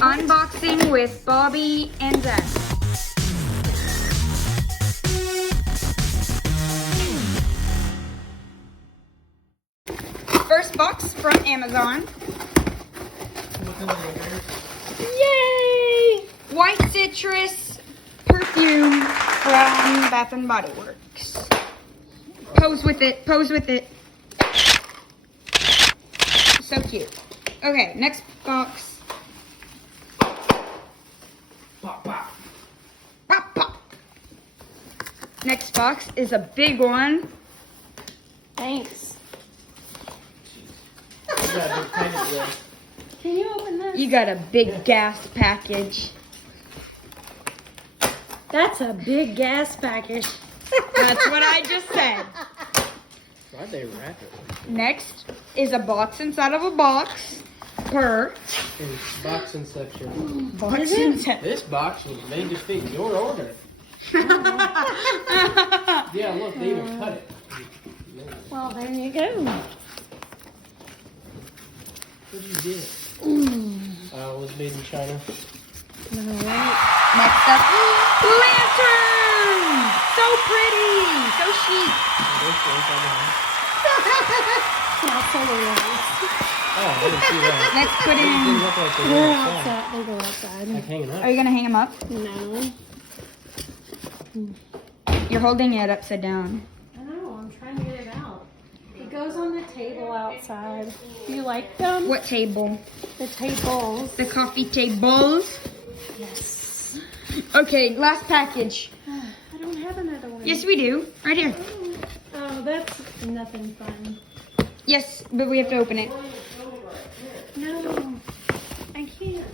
Unboxing with Bobbi and Zach. First box from Amazon. Yay! White citrus perfume from Bath and Body Works. Pose with it. Pose with it. So cute. Okay, next box. Pop, pop. Pop, pop. Next box is a big one. Thanks. You got a big package there. Can you open this? You got a big gas package. That's a big gas package. That's what I just said. Why'd they wrap it? Next is a box inside of a box. Per. Boxing section. Box inside. This box was made to fit your order. Yeah, look, they even cut it. Well, there you go. What'd you get? It was made in China. Alright. Next up, lantern. So pretty. So chic. Not so nice. Oh, I didn't see that. Let's put It didn't in. look like they They're were outside. outside. They go outside. Like hanging up. Are you gonna hang them up? No. You're holding it upside down. I know. I'm trying to get it out. It goes on the table outside. Do you like them? What table? The tables. The coffee tables. Yes. Okay, last package. I don't have another one. Yes, we do. Right here. Oh, that's nothing fun. Yes, but we have to open it. No, I can't.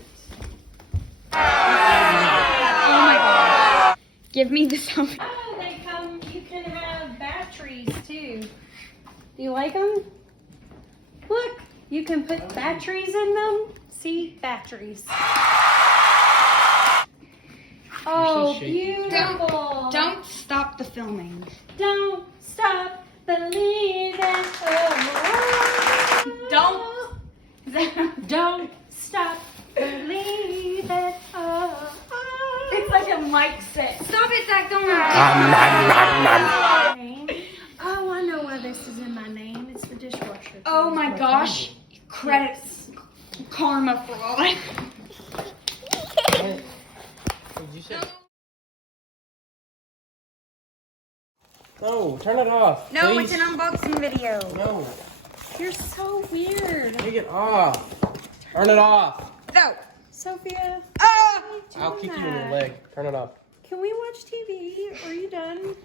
Oh my god. Give me the selfie. Oh, they come. You can have batteries too. Do you like them? Look, you can put batteries in them. See, batteries. Oh, shaky. beautiful. Don't stop the filming. Don't stop believing. Oh, don't stop believing. Oh, It's like a mic set. Stop it, Zach. Don't Oh, I know why this is in my name. It's the dishwasher. Oh my gosh. Credits. Karma fraud. What did you say? No, turn it off. No, please. it's an unboxing video. No, You're so weird. take it off. Turn it off. No. Sophia, Ah! I'll kick you in your leg. Turn it off. can we watch TV? Are you done?